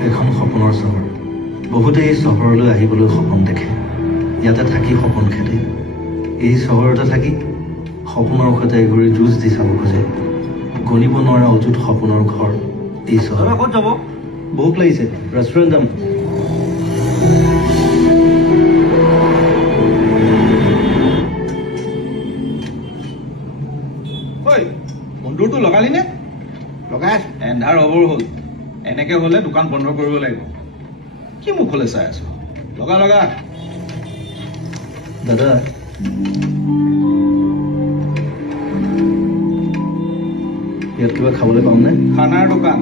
এখন সপোনৰ চহৰ বহুতে এই চহৰলৈ আহিবলৈ সপোন দেখে ইয়াতে থাকি সপোন খেদে এই চহৰতে থাকি সপোনৰ সৈতে ঘূৰি যুঁজ দি চাব খোজে গণিব নোৱাৰা অযুত সপোনৰ ঘৰ এই চহৰ ক'ত যাব ভোক লাগিছে ৰেষ্টুৰেণ্ট যাম বন্ধুৰটো লগালি নে লগাই এন্ধাৰ অবৰ হ'ল এনেকে হলে দোকান বন্ধ কৰিব লাগিব কি মুখলে চাই আছো লগা লগা দাদা ইয়াত কিবা খাবলৈ পামনে খানাৰ দোকান